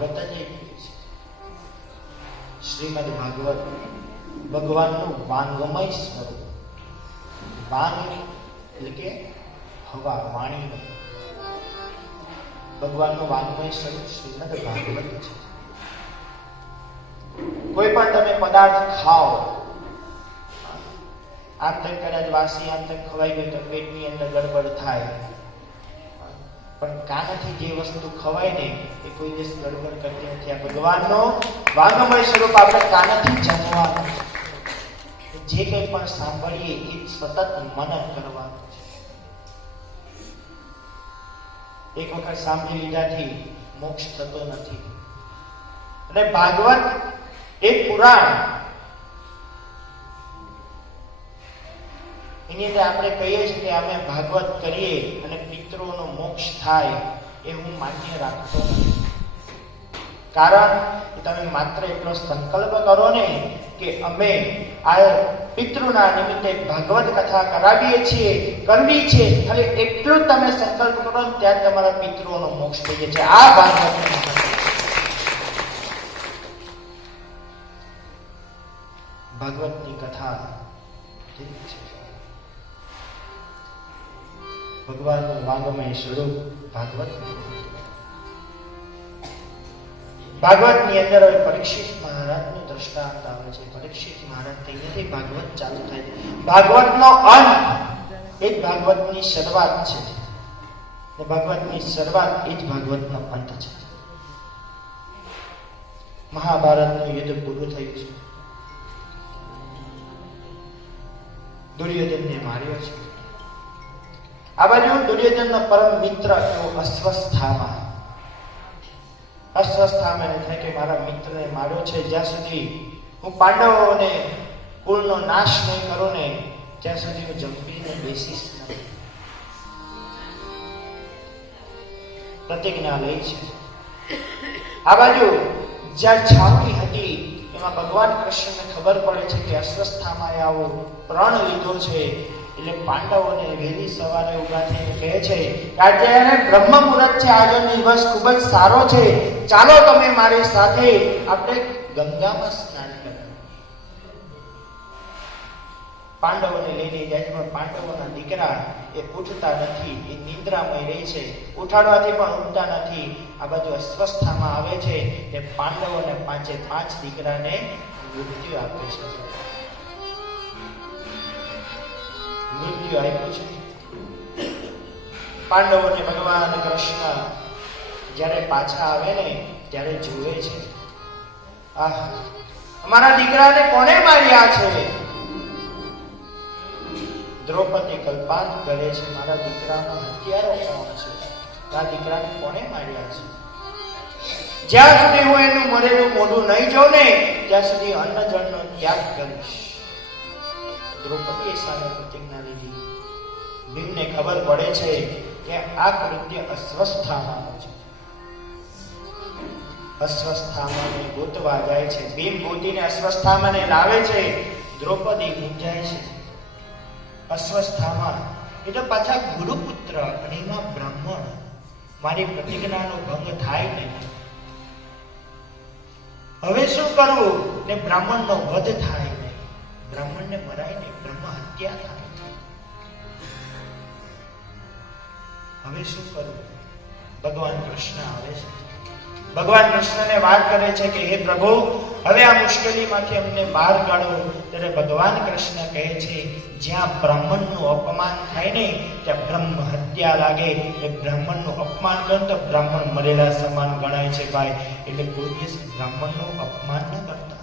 ભાગવત જ એક છે. શ્રીમદ ભાગવત ભગવાનનું વાંગમય સ્વરૂપ. વાંગ એટલે કે હવા, વાણી. ભગવાનનું વાંગમય સ્વરૂપ શ્રીમદ ભાગવત છે. કોઈ પણ તમે પદાર્થ ખાઓ, આમ તેમ કદાચ વાસી આમ તેમ ખવાઈ ગયું તો પેટની અંદર ગડબડ થાય, પણ કાનથી જે વસ્તુ ખવાય ને એ કોઈ દિવસ ગડબડ કરતી નથી. આ ભગવાનનો વાંગમય સ્વરૂપ આપણે કાનથી જમવાનું છે. જે કંઈ પણ સાંભળીએ એ સતત મનન કરવાનું છે. એક વખત સાંભળી લીધાથી મોક્ષ થતો નથી. અને ભાગવત એક પુરાણ, એની અંદર આપણે કહીએ છીએ કે અમે ભાગવત કરીએ અને પિતૃઓનો મોક્ષ થાય, એ હું માન્ય રાખતો નથી. કારણ કે તમે માત્ર એટલો સંકલ્પ કરો ને કે અમે આ પિતૃના નિમિત્તે ભાગવત કથા કરાવીએ છીએ, કરવી છે, ખાલી એટલું તમે સંકલ્પ કરો ને ત્યાં તમારા પિતૃઓનો મોક્ષ થઈ જાય છે. આ ભાગવત ભાગવતની કથા છે. ભગવાનનું વાંગમય સ્વરૂપ ભાગવત. ભાગવતની અંદર હવે પરીક્ષિત મહારાજનું દ્રષ્ટાંત આવે છે. પરીક્ષિત મહારાજ અહીંયાથી ભાગવત ચાલુ થાય છે. ભાગવતનો અંત એ જ ભાગવતની શરૂઆત છે, ને ભાગવતની શરૂઆત એ જ ભાગવતનો અંત છે. મહાભારતનું યુદ્ધ પૂરું થયું છે. દુર્યોધનને માર્યો છે. આ બાજુ દુર્યોધનનો પરમ મિત્ર એવો અસ્વસ્થામાં એને થાય કે મારા મિત્રને માર્યો છે, જ્યાં સુધી હું પાંડવોને કુળનો નાશ નહીં કરું ને ત્યાં સુધી હું જંપીને બેસીશ નહીં. પ્રતિજ્ઞા લઈ છે. આ બાજુ જ્યાં છાવણી હતી એમાં ભગવાન કૃષ્ણને ખબર પડે છે કે અસ્વસ્થામાં આવો પ્રણ લીધો છે. એટલે પાંડવોને વહેલી સવારે ઉભા થઈને કહે છે કે આજે બ્રહ્મ મુહૂર્ત છે, આજનો દિવસ ખૂબ જ સારો છે, ચાલો તમે મારી સાથે આપણે ગંગામાં સ્નાન કરીએ. પાંડવોને લઈને જાય છે, પણ પાંડવોના દીકરા એ ઉઠતા નથી, એ નિદ્રામય રહે છે, ઉઠાડવાથી પણ ઉઠતા નથી. આ બાજુ અસ્વસ્થામાં આવે છે તે પાંડવોને પાંચે પાંચ દીકરાને મૃત્યુ આપે છે. મૃત્યુ આપ્યું છે. પાંડવોને ભગવાન કૃષ્ણ જ્યારે પાછા આવે ને ત્યારે જુએ છે, આહ, અમારા દીકરાને કોને માર્યા છે? દ્રૌપદી કલ્પાંત કરે છે, મારા દીકરાનો હત્યારો કોણ છે? આ દીકરાને કોને માર્યા છે? જ્યાં સુધી હું એનું મરેલું મોઢું નહીં જોઉં ને ત્યાં સુધી અન્ન જળનો ત્યાગ કરીશ. દ્રૌપદીએ સામે પ્રતિજ્ઞા લીધી. ભીમને ખબર પડે છે કે આ કૃત્ય અસ્વસ્થામાનું છે. અસ્વસ્થામાને ગોતવા જાય છે. ભીમ ગોતીને અસ્વસ્થામાને લાવે છે. દ્રૌપદી મૂંઝાય છે. અસ્વસ્થામા એ તો પાછા ગુરુપુત્ર અને એમાં બ્રાહ્મણ, મારી પ્રતિજ્ઞાનો ભંગ થાય નહીં. હવે શું કરવું? ને બ્રાહ્મણનો વધ થાય નહીં, બ્રાહ્મણને મરાય નહીં, બ્રહ્મ હત્યા થાય. હવે શું કરવું? ભગવાન કૃષ્ણ આવે છે. ભગવાન કૃષ્ણને વાત કરે છે કે હે પ્રભુ, હવે આ મુશ્કેલીમાંથી અમને બહાર કાઢો. ત્યારે ભગવાન કૃષ્ણ કહે છે જ્યાં બ્રાહ્મણનું અપમાન થાય ને ત્યાં બ્રહ્મ હત્યા લાગે. એ બ્રાહ્મણનું અપમાન કરે તો બ્રાહ્મણ મરેલા સમાન ગણાય છે ભાઈ. એટલે કોઈ દિવસ બ્રાહ્મણનું અપમાન ન કરતા.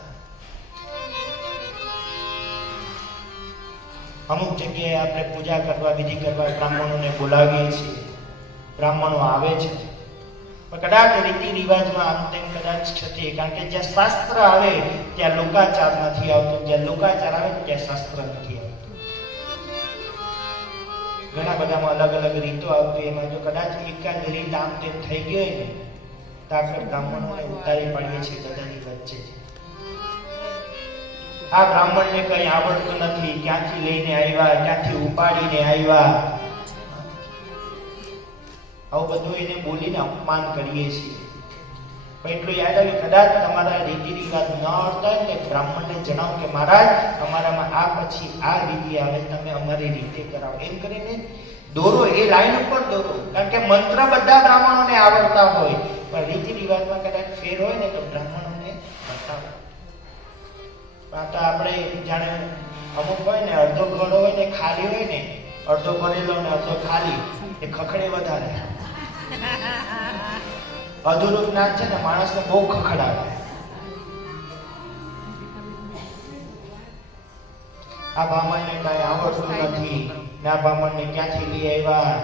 અમુક જગ્યાએ આપણે પૂજા કરવા, વિધિ કરવા બ્રાહ્મણોને બોલાવીએ છીએ. બ્રાહ્મણો આવે છે, પણ કદાચ રીતિ રિવાજમાં આમ તેમ કદાચ ક્ષતિ, કારણ કે જ્યાં શાસ્ત્ર આવે ત્યાં લોકાચાર નથી આવતો, જ્યાં લોકાચાર આવે ત્યાં શાસ્ત્ર નથી આવતું. ઘણા બધામાં અલગ અલગ રીતો આવતી, એમાં જો કદાચ એકાદ રીત આમ તેમ થઈ ગઈ હોય ને તો આપણે બ્રાહ્મણોને ઉતારી પાડીએ છીએ બધાની વચ્ચે. આ બ્રાહ્મણને કઈ આવડતું નથી, ક્યાંથી લઈને આવ્યા, ક્યાંથી ઉપાડીને આવ્યા, આવું બધું એને બોલીને અપમાન કરીએ છીએ. પણ એટલું યાદ આવ્યું, કદાચ તમારા રીતિ રિવાજ ન આવડતા હોય ને બ્રાહ્મણને જણાવો કે મહારાજ અમારામાં આ પછી આ વિધિ આવે, તમે અમારી રીતે કરાવો. એમ કરીને દોરો, એ લાઈન ઉપર દોરો. કારણ કે મંત્ર બધા બ્રાહ્મણોને આવડતા હોય, પણ રીતિ રિવાજમાં કદાચ ફેર હોય ને તો બ્રાહ્મણોને બતાવો. તો આપણે જાણે અમુક હોય ને, અડધો ઘડો હોય ને ખાલી હોય ને, અડધો ભરેલો ને અડધો ખાલી, એ ખખડે વધારે. અધૂરું જ્ઞાન છે ને માણસને બહુ ખખડાવે. આ બ્રાહ્મણને કઈ આવડતું નથી ને આ બ્રાહ્મણને ક્યાંથી લઈ આવ્યા,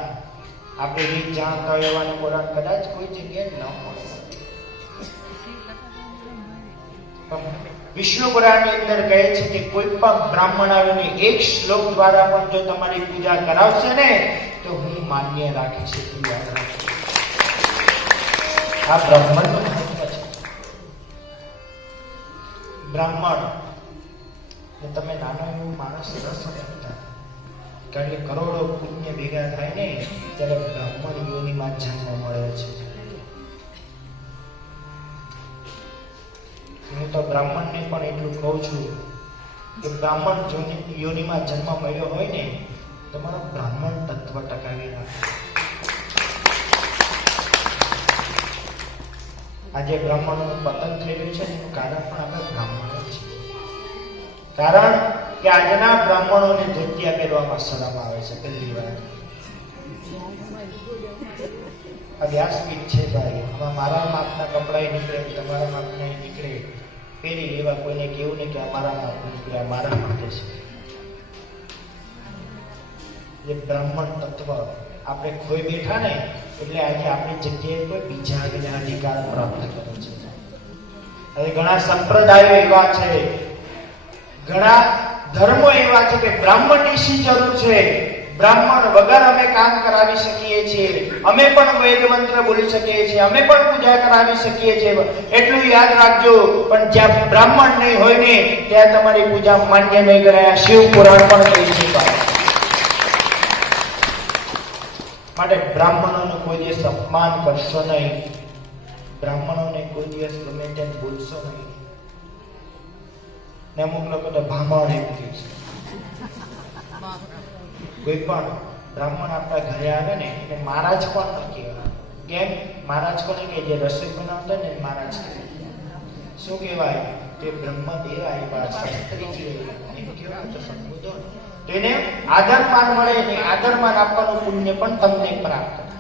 આપણે રીત જાણતા હોય એવાને પુરાણ કદાચ કોઈ જગ્યાએ ન મળે. વિષ્ણુ પુરાણની અંદર કહે છે કે કોઈ પણ બ્રાહ્મણ આવીને એક શ્લોક દ્વારા પણ જો તમારી પૂજા કરાવશે ને તો હું માન્ય રાખીશ. આ બ્રાહ્મણનું મહત્વ છે. બ્રાહ્મણ તમે નાનો એવો માણસ રસ સમજતા, કારણ કે કરોડો પુણ્ય ભેગા થાય ને ત્યારે બ્રાહ્મણ યોનિમાં જન્મ મળે છે. હું તો બ્રાહ્મણને પણ એટલું કહું છું કે બ્રાહ્મણ યોનિમાં જન્મ મળ્યો હોય ને તમારો બ્રાહ્મણ તત્વ ટકાવી રાખે. આજે બ્રાહ્મણોનું પતન થઈ રહ્યું છે એનું કારણ પણ આપણે બ્રાહ્મણો છીએ. કારણ કે આજના બ્રાહ્મણોને ધોતિયા પહેરવામાં શરમ આવે છે. પહેલી વાત વ્યાસપીઠ છે ભાઈ, આમાં મારા માપના કપડા નીકળે, તમારા માપના નીકળે, પહેરી લેવા. કોઈને કેવું નહીં કે અમારા માપ નીકળે, મારા માટે છે. જે બ્રાહ્મણ તત્વ આપણે ખોઈ બેઠા ને એટલે આજે આપણી જગ્યાએ કોઈ બીજા આવીને અધિકાર પ્રાપ્ત કરે છે. હવે ઘણા સંપ્રદાયો એવા છે, ઘણા ધર્મો એવા છે કે બ્રાહ્મણની શી જરૂર છે, બ્રાહ્મણ વગર અમે કામ કરાવી શકીએ છીએ, અમે પણ વેદ મંત્ર બોલી શકીએ છીએ, અમે પણ પૂજા કરાવી શકીએ છીએ. એટલું યાદ રાખજો, પણ જ્યાં બ્રાહ્મણ નહીં હોય ને ત્યાં તમારી પૂજા માન્ય નહીં કરાય. શિવ પુરાણ પણ કહી છે. માટે બ્રાહ્મણોનું કોઈ દિવસ અપમાન કરશો નહીં, બ્રાહ્મણોને કોઈ દિવસ ગમે તેમ બોલશો નહીં. ને અમુક લોકો તો ભામણ એમ કહે છે. કોઈ પણ બ્રાહ્મણ આપણા ઘરે આવે ને એટલે મહારાજ પણ ન કહેવાય. કેમ? મહારાજ કોને કહે? જે રસોઈ બનાવતા ને મહારાજ કહે. શું કહેવાય? તે બ્રહ્મદેવ આવ્યા, શાસ્ત્રીજી એમ કહેવાય તો સંબોધો. તેને આદરમાન મળે ને આદરમાન આપવાનું પુણ્ય પણ તમને પ્રાપ્ત થાય.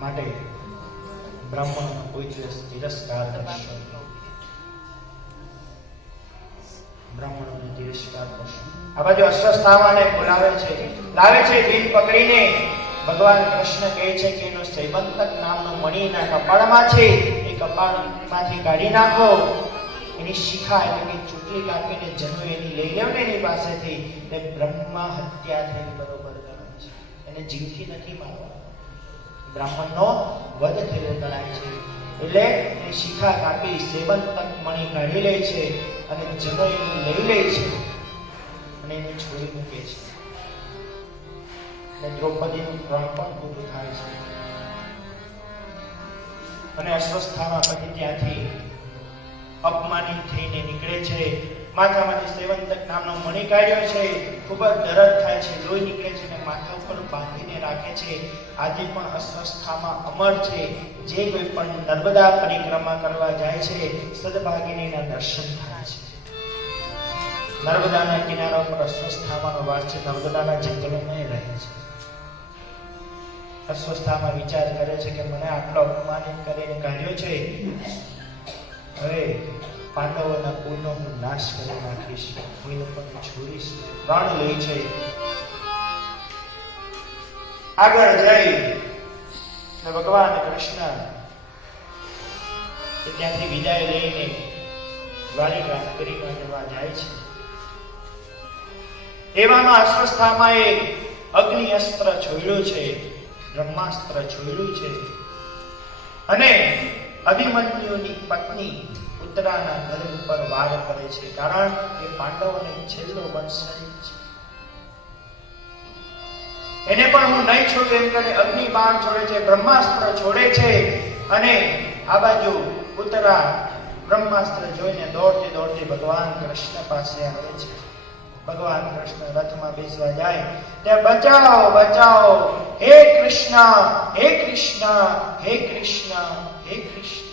માટે બ્રાહ્મણનો કોઈ દિવસ તિરસ્કાર કરશો, બ્રાહ્મણોને તિરસ્કાર કરશો. આ બાજુ અશ્વસ્થામાને બોલાવે છે, લાવે છે દિલ પકડીને. ભગવાન કૃષ્ણ કહે છે કે એનો સૈબંતક નામનો મણી એના કપાળમાં છે, એ કપાળમાંથી કાઢી નાખો. એની શિખા એટલે કે ચૂંટણી કાપીને જન્મ એની લઈ લેવ ને એની પાસેથી, ને બ્રહ્મા હત્યા થઈ બરોબર ગણાય છે. એને જીવથી નથી મારવા, બ્રાહ્મણનો વધ થયેલો ગણાય છે. એટલે એ શિખા કાપી સેવંતક મણી કાઢી લે છે અને જન્મ એની લઈ લે છે અને એને છોડી મૂકે છે. અને દ્રૌપદીનું પ્રાણ પણ પૂરું થાય છે. અને અસ્વસ્થામાં પછી ત્યાંથી અપમાનિત થઈને નીકળે છે. માથામાંથી સેવંતક નામનો મણી કાઢ્યો છે, ખૂબ જ દર્દ થાય છે, લોહી નીકળે છે અને માથા ઉપર બાંધીને રાખે છે. આજે પણ અસ્વસ્થામાં અમર છે. જે કોઈ પણ નર્મદા પરિક્રમા કરવા જાય છે સદભાગિનીના દર્શન થાય છે. નર્મદાના કિનારા પર અસ્વસ્થામાનો વાસ છે, નર્મદાના જંગલોમાં રહે છે. અસ્વસ્થામાં વિચાર કરે છે કે મને આટલો અપમાનિત કરીને કાઢ્યો છે, હવે પાંડવોના કુળનો હું નાશ કરી નાખીશ, કોઈ લોકોને છોડીશ. પ્રાણ લે છે. આગળ જઈ ભગવાન કૃષ્ણ ત્યાંથી વિદાય લઈને દ્વારિકા નગરીમાં જવા જાય છે. એવામાં અસ્વસ્થામાં એક અગ્નિ અસ્ત્ર છોડ્યું છે, બ્રહ્માસ્ત્ર છોડ્યું છે અને અભિમન્યુની પત્ની ઉત્તરાના ગર્ભ ઉપર વાર કરે છે. કારણ કે પાંડવોને છેલ્લો વંશજ છે. એને પણ હું નહીં છોડું એમ કરીને અગ્નિ બાણ છોડે છે, બ્રહ્માસ્ત્ર છોડે છે. અને આ બાજુ ઉત્તરા બ્રહ્માસ્ત્ર જોઈને દોડતી દોડતી ભગવાન કૃષ્ણ પાસે આવે છે. ભગવાન કૃષ્ણ રથમાં બેસવા જાય ત્યાં બચાવો બચાવો, હે કૃષ્ણ હે કૃષ્ણ હે કૃષ્ણ હે કૃષ્ણ,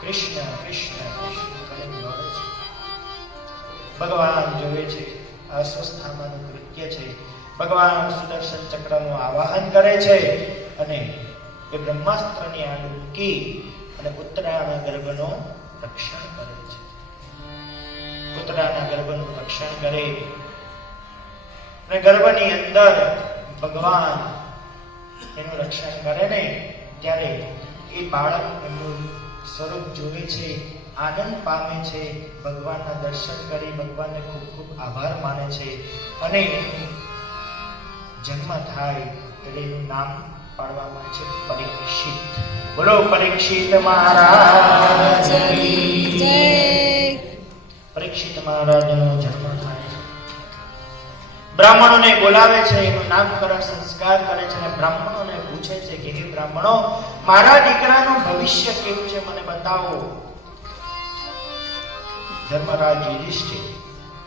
કૃષ્ણ કૃષ્ણ કૃષ્ણ કરીને દોડે છે. ભગવાન જોવે છે અસ્વસ્થતાનું કૃત્ય છે. ભગવાન સુદર્શન ચક્રનું આવાહન કરે છે અને એ બ્રહ્માસ્ત્રની આગ મૂકી અને ઉત્તરાના ગર્ભનો રક્ષણ કરે છે. ઉત્તરાના ગર્ભનું રક્ષણ કરે અને ગર્ભની અંદર ભગવાન એનું રક્ષણ કરે ને ત્યારે એ બાળક એમનું સ્વરૂપ જોવે છે, આનંદ પામે છે, ભગવાનના દર્શન કરી ભગવાનને ખૂબ ખૂબ આભાર માને છે. અને જન્મ થાય એટલે એનું નામ પાડવામાં છે પરીક્ષિત. બોલો પરીક્ષિત મહારાજની જય. પરીક્ષિત મહારાજનો જન્મ થાય છે. બ્રાહ્મણોને બોલાવે છે, એનું નામકરણ સંસ્કાર કરે છે અને બ્રાહ્મણોને પૂછે છે કે હે બ્રાહ્મણો, મારા દીકરાનું ભવિષ્ય કેવું છે મને બતાવો. ધર્મરાજ યુધિષ્ઠિર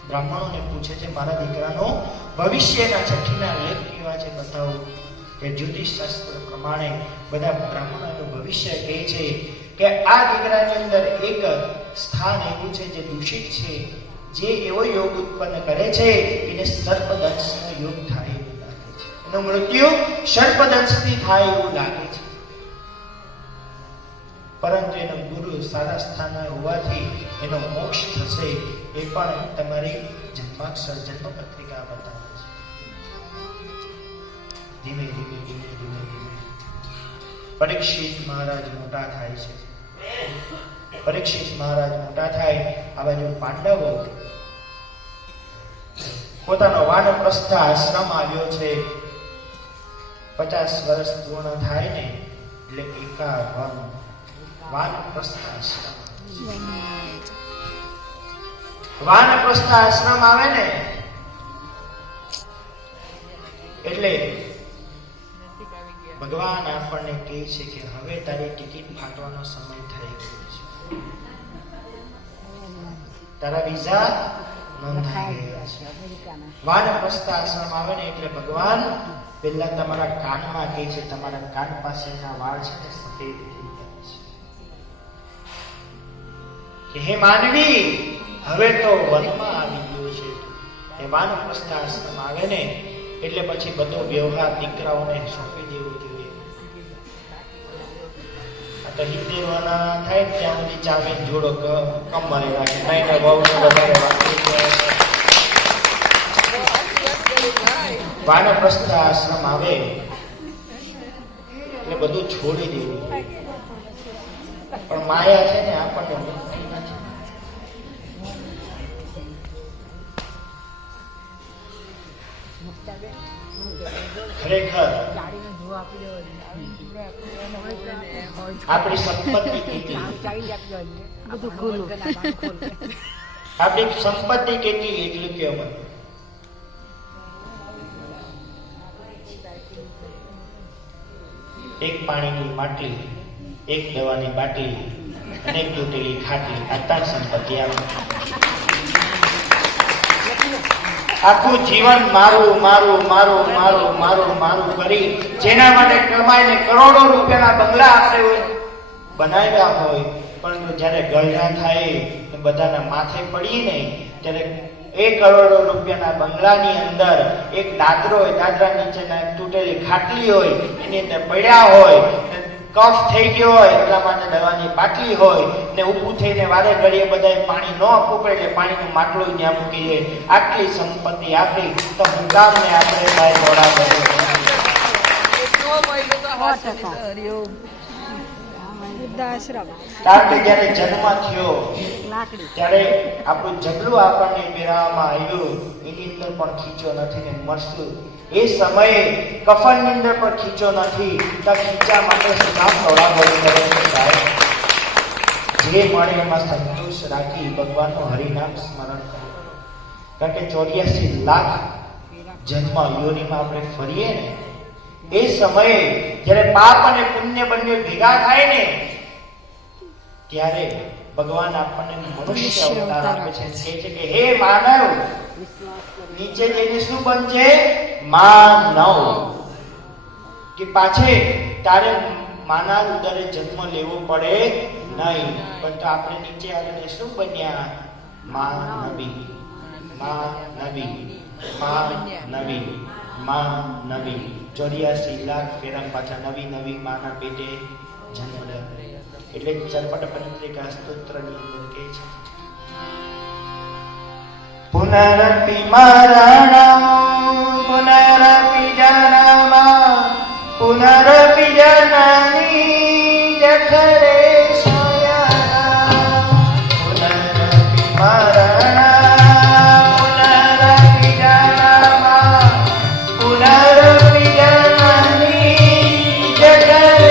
બ્રાહ્મણોને પૂછે છે મારા દીકરાનું ભવિષ્યના છઠ્ઠીના લેખ કેવા છે બતાવો. કે જ્યોતિષ શાસ્ત્ર પ્રમાણે બધા બ્રાહ્મણોનું ભવિષ્ય કહે છે કે આ દીકરાની અંદર એક સ્થાન એવું છે જે દૂષિત છે, જે એવો યોગ ઉત્પન્ન કરે છે એને સર્પદંશનો યોગ થાય એવું લાગે છે. એનું મૃત્યુ સર્પદંશથી થાય એવું લાગે છે. પરંતુ એનો ગુરુ સારા સ્થાને હોવાથી એનો મોક્ષ થશે એ પણ તમારી જન્માક્ષર જન્મ પત્રિકા બતાવે છે. ધીમે ધીમે ધીમે ધીમે ધીમે પરીક્ષિત મહારાજ મોટા થાય છે. પરીક્ષિત મહારાજ મોટા થાય આ બાજુ પાંડવો પોતાનો વાનપ્રસ્થ આશ્રમ આવ્યો છે. 50 વર્ષ પૂર્ણ થાય ને એટલે એકાવન વાનપ્રસ્થ આશ્રમ. વાનપ્રસ્થ આશ્રમ આવે ને એટલે ભગવાન આપણને કહે છે કે હવે તારી ટિકિટ ફાટવાનો સમય થઈ ગયો છે, તારા વિઝા નોંધાઈ ગયા છે. વાનપ્રસ્થ આશ્રમ આવે ને એટલે ભગવાન પહેલા તમારા કાનમાં કહે છે, તમારા કાન પાસેના વાળ છે ને સફેદ થઈ ગયા છે કે હે માનવી હવે તો વનમાં આવી ગયો છે. એ વાનપ્રસ્થ આશ્રમ આવે ને એટલે પછી બધો વ્યવહાર દીકરાઓને સોંપી દેવો જોઈએ. આ તો હિન્દેવાના થાય ત્યાં સુધી ચાવી જોડો કમરે રાખે, નહીં તો બહુ વધારે વાનપ્રસ્થ આશ્રમ આવે એટલે બધું છોડી દેવું. પણ માયા છે ને આપણને મુક્તિ નથી. ખરેખર આપણી સંપત્તિ કેટલી, આપણી સંપત્તિ કેટલી એટલું કે એક પાણીની માટલી, એક દવાની બાટલી અને એક તૂટેલી ખાટલી, આ ત્રણ સંપત્તિ આવે. આખું જીવન મારું મારું મારું મારું મારું મારું કરી જેના માટે કમાઈને કરોડો રૂપિયાના બંગલા આપણે બનાવ્યા હોય, પરંતુ જ્યારે ગળના થાય બધાના માથે પડીએ ને ત્યારે 1 કરોડ રૂપિયાના બંગલાની અંદર એક દાદરો હોય, દાદરા નીચેના તૂટેલી ખાટલી હોય, એની અંદર પડ્યા હોય, કફ થઈ ગયો હોય એટલા માટે દવાની બાટલી હોય ને ઊભું થઈને વારે ઘડીએ બધાએ પાણી ન આપવું પડે એટલે પાણીનું માટલું ત્યાં મૂકી દે. આટલી સંપત્તિ આપી તો હું કામને આપણે ભાઈ મોડા કરીએ. કારણ કે જયારે જન્મ થયો ત્યારે આપણું જગલું આપણને પહેરાવવામાં આવ્યું, એની અંદર પણ ખીચો નથી ને મરશું એ સમયે કફનની અંદર પણ ખીચો નથી, તો ખીચા માટે સુનામ દોડાદોડી કરે છે. સાહેબ જે મળે એમાં સંતોષ રાખી ભગવાનનું હરિનામ સ્મરણ કરો. કારણ કે 84 લાખ જન્મ યોનિમાં આપણે ફરીએ ને એ સમયે જ્યારે પાપ અને પુણ્ય બંને ભેગા થાય ને ત્યારે ભગવાન આપણને મનુષ્ય અવતાર આપે છે, કહે છે કે હે માનવ, નીચે જઈને શું બનજે? માનવ. કે પાછે તારે માના ઉદરે જન્મ લેવો પડે નહીં, પણ તો આપણે નીચે આવીને શું બન્યા? માનવી, માનવી, માનવી, માનવી. 84 લાખ ફેરા પાછા નવી નવી માના પેટે જન્મ લે. એટલે ચરપટ પત્રિકા સ્તોત્રની અંદર કહે છે પુનરપિ મરણં પુનરપિ જન્મ પુનરપિ જનની જઠરે શયન. પુનરપિ મરણં પુનરપિ જન્મ પુનરપિ જનની જઠરે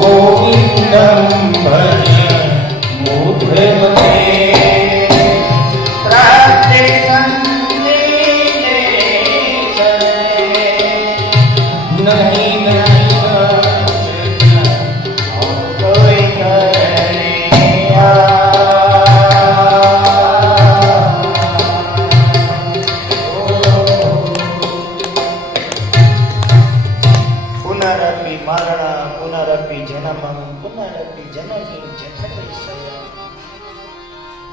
ગોવિંદમ ભજ મૂઢમતે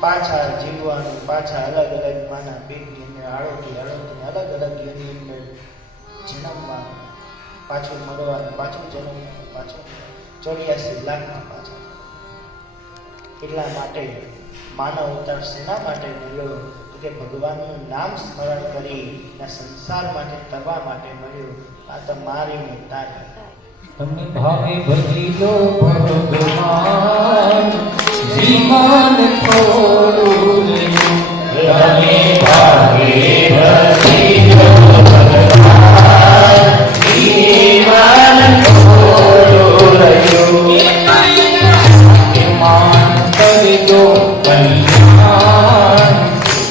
પાછા જીવવાનું, પાછા અલગ અલગ માના પેટની અંદર આળોથી આળોથી અલગ અલગ યોની અંદર જન્મવાનું, પાછું મરવાનું, પાછું જન્મવાનું, પાછું 84 લાખમાં પાછા. એટલા માટે માનવ અવતાર શેના માટે મળ્યો? તો કે ભગવાનનું નામ સ્મરણ કરી સંસાર માટે તરવા માટે મળ્યો. આ તો મારીને તારી તમે ભાવે ભજી લો ભગવાન, જીવન થોડું રહ્યું. તમે ભાવે ભજી લો ભગવાન, જીવન થોડું રહ્યું. માન કરજો કલ્યાણ,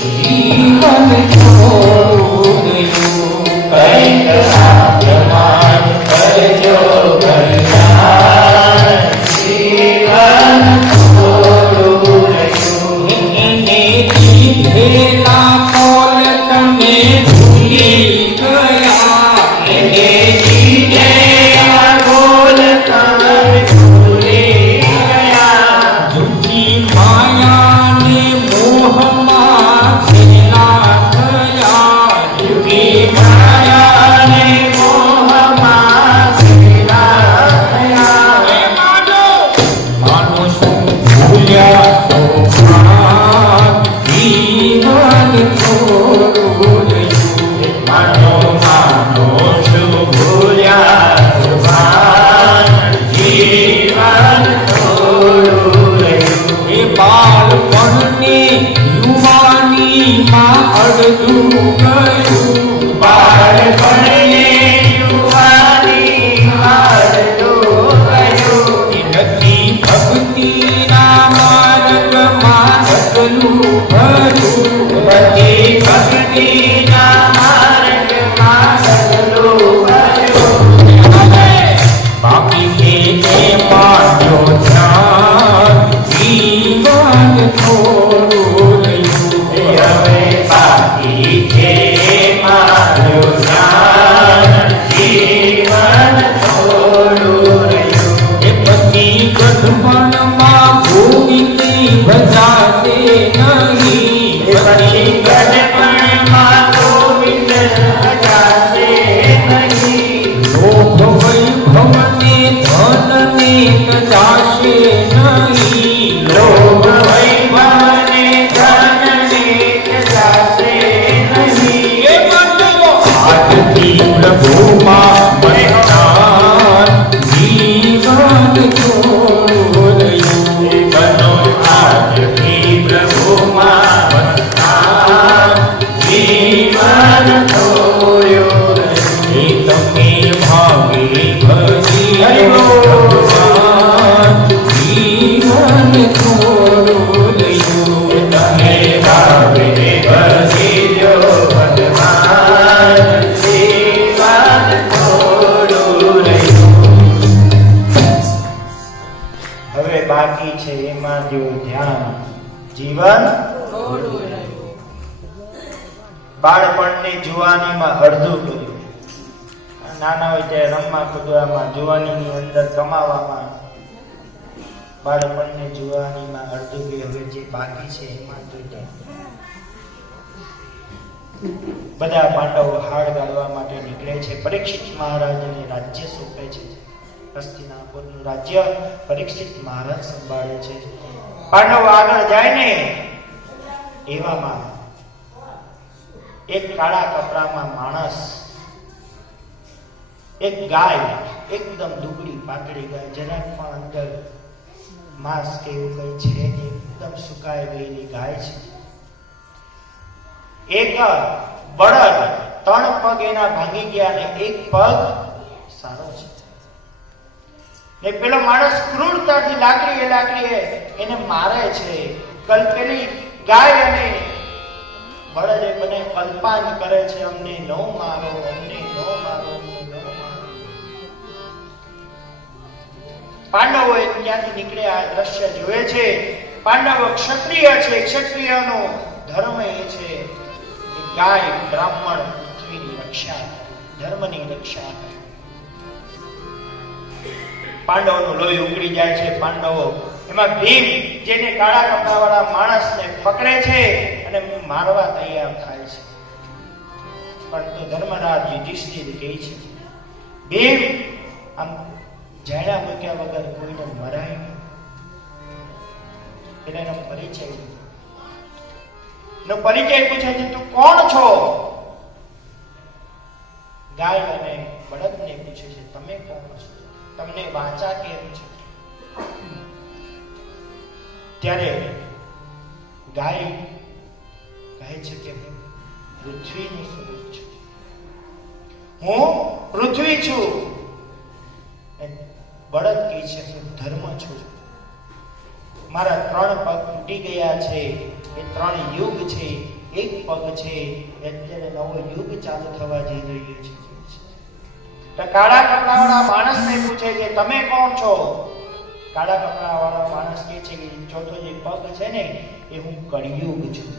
જીવન થોડું રહ્યું. કંઈક સાધ્યમાન કરજો કલ્યાણ, જીવન થોડું રહ્યું. એને દીધેલા બાકી છે એમાં દ્યો ધ્યાન, જીવન બાળપણની જુવાનીમાં અડધું કર્યું. નાના હોય ત્યારે રમવા કૂદવામાં, જુવાનીની અંદર કમાવામાં, બાળપણની જુવાનીમાં અડધું ગયું. હવે જે બાકી છે એમાં દ્યો ધ્યાન. બધા પાંડવો હાડ ગાળવા માટે નીકળે છે. પરીક્ષિત મહારાજને રાજ્ય સોંપે છે. હસ્તિનાપુરનું રાજ્ય પરીક્ષિત મહારાજ સંભાળે છે. પાંડવો આગળ જાય ને એવામાં એક કાળા કપડામાં માણસ, એક ગાય, એકદમ દુબળી પાતળી ગાય, જરાક પણ અંદર માંસ કે એવું કઈ છે, એકદમ સુકાઈ ગયેલી ગાય છે. એક બળદ, 3 પગ એના ભાંગી ગયા ને એક પગ સારો છે. ને પેલો માણસ ક્રૂરતાથી લાકડીએ એને મારે છે. કલ્પેલી ગાય અને બળદ એ બંને કલ્પાન કરે છે, અમને ન મારો, અમને ન મારો, અમને ન મારો. પાંડવો ત્યાંથી નીકળ્યા, આ દ્રશ્ય જોવે છે. પાંડવો ક્ષત્રિય છે, ક્ષત્રિયનો ધર્મ એ છે કે ગાય, બ્રાહ્મણ, પૃથ્વીની રક્ષા, ધર્મની રક્ષા. પાંડવોનું લોહી ઉકળી જાય છે. પાંડવો એમાં ભીમ, જેને કાળા કપડાવાળા માણસને પકડે છે અને મારવા તૈયાર થાય છે. પરંતુ ધર્મરાજ યુધિષ્ઠિર કહે છે, ભીમ, આમ જાણ્યા મૂક્યા વગર કોઈને મરાય નહીં. એટલે એનો પરિચય પૂછે છે, તું કોણ છો? ગાય અને બળદને પૂછે છે, તમે કોણ છો? તમને વાચા કેમ છે? ત્યારે ગાય કહે છે કે હું પૃથ્વીનું સ્વરૂપ છું, હું પૃથ્વી છું. બળદ કહે છે હું ધર્મ છું, મારા 3 પગ તૂટી ગયા છે, એ 3 યુગ છે, એક પગ છે, અત્યારે નવો યુગ ચાલુ થવા જઈ રહ્યો છે. તો કાળા કપડાવાળા માણસને પૂછે છે, તમે કોણ છો? કાળા કપડાવાળા માણસ કહે છે કે ચોથો જે પગ છે ને એ હું કળિયુગ છું.